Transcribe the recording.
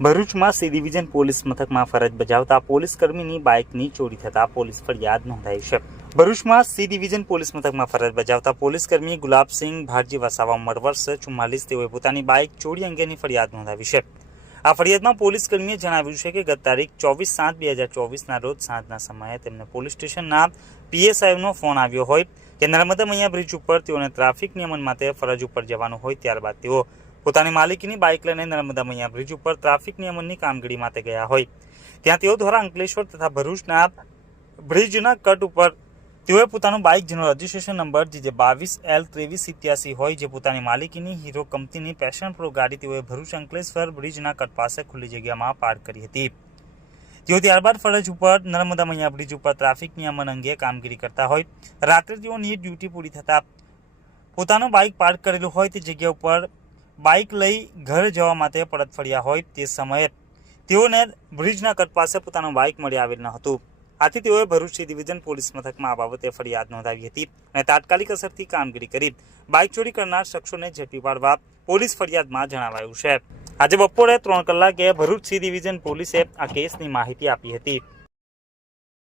ભરૂચમાં C division police મથકમાં ફરજ બજાવતા પોલીસ કર્મીની બાઇકની ચોરી થતા પોલીસ ફરિયાદ નોંધાઈ છે. ભરૂચમાં સી ડિવિઝન પોલીસ મથકમાં ફરજ બજાવતા પોલીસ કર્મી ગુલાબસિંહ ભારજી વસાવા ઉંમર વર્ષ ચુમ્માલીસ, તેઓએ પોતાની બાઇક ચોરી અંગેની ફરિયાદ નોંધાવી છે. આ ફરિયાદમાં પોલીસ કર્મીએ જણાવ્યું છે કે ગત તારીખ ચોવીસ સાત બે હજાર ચોવીસના રોજ સાંજના સમયે તેમને પોલીસ સ્ટેશનના પીએસઆઈનો ફોન આવ્યો હોય. કે નર્મદા મૈયા બ્રિજ ઉપર તેઓને ટ્રાફિક નિયમન માટે ફરજ ઉપર જવાનું હોય ત્યારબાદ તેઓ પોતાની માલિકીની બાઇક લઈને નર્મદા મૈયા બ્રિજ ઉપર ટ્રાફિક નિયમનની કામગીરી માટે ગયા હોય. ત્યાં તેઓ દ્વારા અંકલેશ્વર તથા ભરૂચના બ્રિજના કટ ઉપર તેઓએ પોતાનું બાઇક જેનો રજિસ્ટ્રેશન નંબર જે બાવીસ એલ ત્રેવીસ સિત્યાસી હોય જે પોતાની માલિકીની હીરો કંપનીની પેશન પ્રો ગાડી તેઓએ ભરૂચ અંકલેશ્વર બ્રિજના કટ પાસે ખુલ્લી જગ્યામાં પાર્ક કરી હતી. તેઓ ત્યારબાદ ફરજ ઉપર નર્મદા મૈયા બ્રિજ ઉપર ટ્રાફિક નિયમન અંગે કામગીરી કરતા હોય. રાત્રે તેઓની ડ્યુટી પૂરી થતાં પોતાનું બાઇક પાર્ક કરેલું હોય તે જગ્યા ઉપર બાઇક લઈ ઘર જવા માટે પરત ફર્યા હોય તે સમયે તેઓને બ્રિજના કટ પાસે પોતાનું બાઇક મળી આવેલ ન હતું. આથી તેઓએ ભરૂચ સી ડિવિઝન પોલીસ મથકમાં આ બાબતે ફરિયાદ નોંધાવી હતી અને તાત્કાલિક અસરથી કામગીરી કરી બાઇક ચોરી કરનાર શખ્સોને ઝડપી પાડવા પોલીસ ફરિયાદમાં જણાવાયું છે. આજે બપોરે ત્રણ કલાકે ભરૂચ સી ડિવિઝન પોલીસે આ કેસની માહિતી આપી હતી.